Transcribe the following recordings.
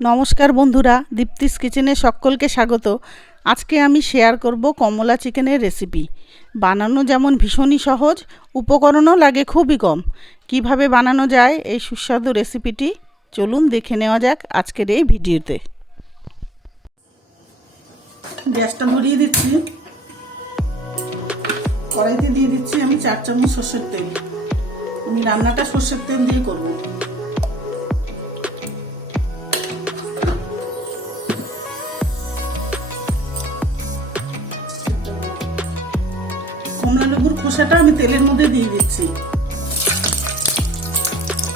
নমস্কার বন্ধুরা, দীপ্তিস কিচেনে সকলকে স্বাগত। আজকে আমি শেয়ার করব কমলা চিকেনের রেসিপি। বানানো যেমন ভীষণই সহজ, উপকরণও লাগে খুবই কম। কিভাবে বানানো যায় এই সুস্বাদু রেসিপিটি চলুন দেখে নেওয়া যাক আজকের এই ভিডিওতে। গ্যাসটা ধরিয়ে দিচ্ছি, কড়াইতে দিয়ে দিচ্ছি আমি 4 চামচ সরষের তেল। আমি রান্নাটা সরষের তেল দিয়ে করব। কমলা লেবুর খোসাটা আমি তেলের মধ্যে দিয়ে দিচ্ছি,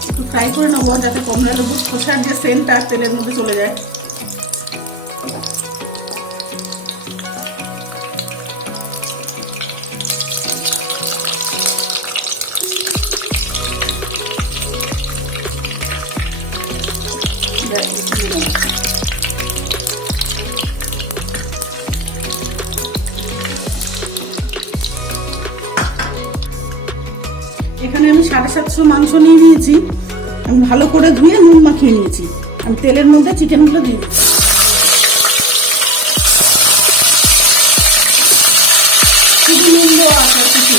একটু ফ্রাই করে নেবো যাতে কমলা লেবুর খোসার যে সেন্টটা তেলের মধ্যে চলে যায়। এখানে আমি 750 মাংস নিয়ে নিয়েছি। আমি ভালো করে ধুয়ে নুন মাখিয়ে নিয়েছি। আমি তেলের মধ্যে চিকেনগুলো দিয়ে দিচ্ছি। শুধু নুন দেওয়া আছে, কিছু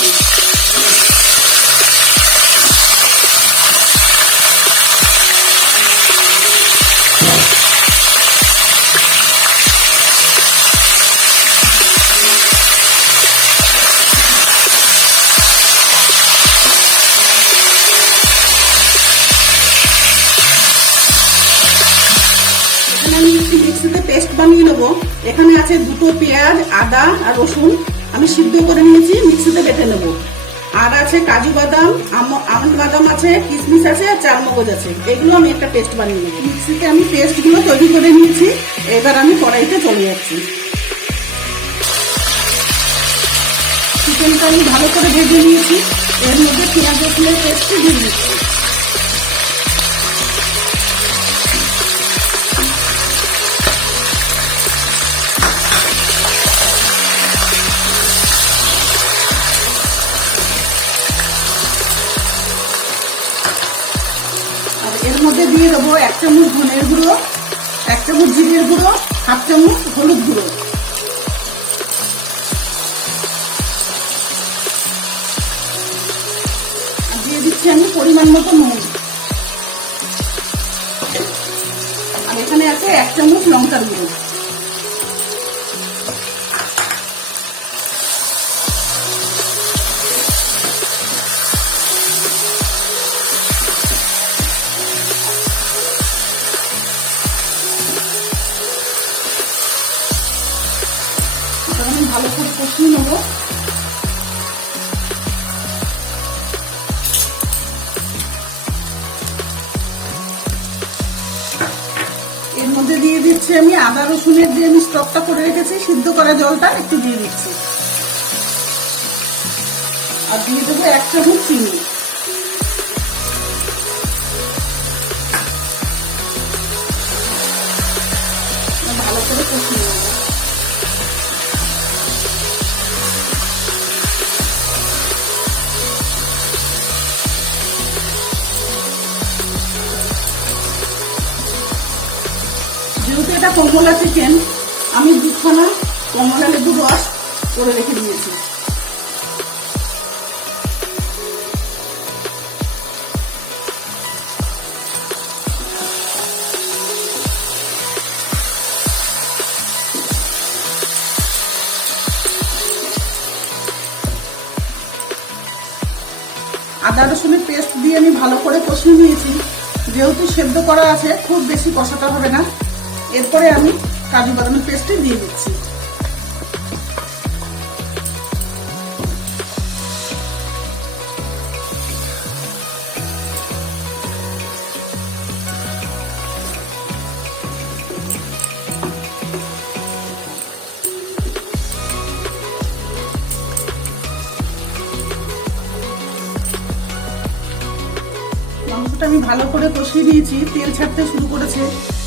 আমি মিক্সিতে পেস্ট বানিয়ে নেবো। এখানে আছে 2টো পেঁয়াজ, আদা আর রসুন আমি সিদ্ধ করে নিয়েছি, মিক্সিতে বেটে নেবো। আর আছে কাজু বাদাম, আমন্ড বাদাম আছে, কিশমিশ আছে, চালমগজ আছে। এগুলো আমি একটা পেস্ট বানিয়ে নেবো। মিক্সিতে আমি পেস্টগুলো তৈরি করে নিয়েছি। এবার আমি কড়াইতে চলে যাচ্ছি। চিকেনটা আমি ভালো করে ভেজে নিয়েছি। এর মধ্যে পেঁয়াজ রসুনের পেস্টটি দিয়ে দিচ্ছি। এর মধ্যে দিয়ে দেবো 1 চামচ ধনের গুঁড়ো, 1 চামচ জিরের গুঁড়ো, 1/2 চামচ হলুদ গুঁড়ো। আর দিয়ে দিচ্ছি আমি পরিমাণ মতো নুন। আর এখানে আছে 1 চামচ লঙ্কার গুঁড়ো। আমি ভালো করে কষিয়ে নেব। এর মধ্যে দিয়ে দিচ্ছি আমি আদা রসুনের যে আমি স্টকটা করে রেখেছি, সিদ্ধ করা জলটা একটু দিয়ে দিচ্ছি। আর দিয়ে দেবো 1 চামচ চিনি। ভালো করে কষিয়ে নেব। যেহেতু এটা কমলা চিকেন, আমি 2খানা কমলা লেবুর রস করে রেখে দিয়েছি। আদা রসুনের পেস্ট দিয়ে আমি ভালো করে কষিয়ে নিয়েছি। যেহেতু সেদ্ধ করা আছে, খুব বেশি কষাতে হবে না। এরপরে আমি কাজু বাদামের পেস্টটি দিয়ে দিচ্ছি। মাংসটা আমি ভালো করে কষিয়ে দিয়েছি, তেল ছাড়তে শুরু করেছে।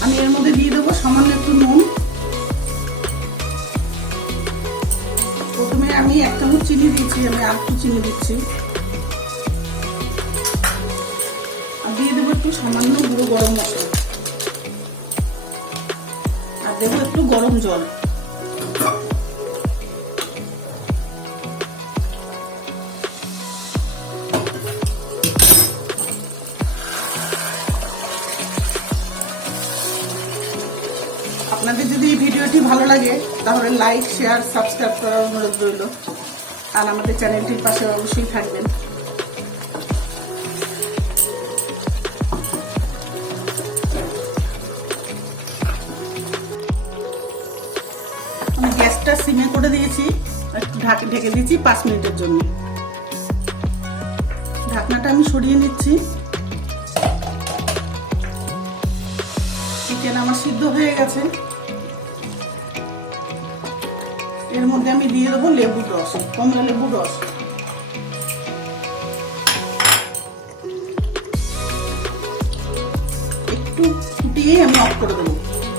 আমি এর মধ্যে দিয়ে দেবো সামান্য একটু নুন। প্রথমে আমি 1 চামচ চিনি দিয়েছি, আমি আর একটু চিনি দিচ্ছি। আর দিয়ে দেবো একটু সামান্য গুঁড়ো গরম মশলা। দেবো একটু গরম জল। আপনাদের যদি এই ভিডিওটি ভালো লাগে তাহলে লাইক, শেয়ার, সাবস্ক্রাইব করার অনুরোধ রইল। আর আমাদের চ্যানেলটির পাশে অবশ্যই থাকবেন। আমি গ্যাসটা সিমে করে দিয়েছি, একটু ঢেকে দিয়েছি 5 মিনিটের জন্য। ঢাকনাটা আমি সরিয়ে নিচ্ছি। চিকেন আমার সিদ্ধ হয়ে গেছে। এর মধ্যে আমি দিয়ে দেবো লেবুর রস, কমলা লেবুর রস। একটু ফুটিয়ে আমি অফ করে দেবো,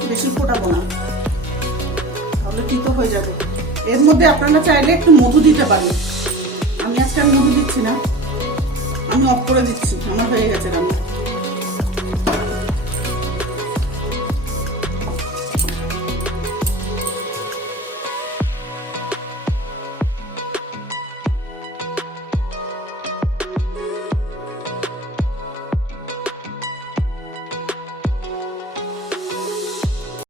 বেশি ফোটাবো না, তাহলে তিতো হয়ে যাবে। এর মধ্যে আপনারা চাইলে একটু মধু দিতে পারেন। আমি আজকে আর মধু দিচ্ছি না, আমি অফ করে দিচ্ছি। আমার হয়ে গেছে রান্না।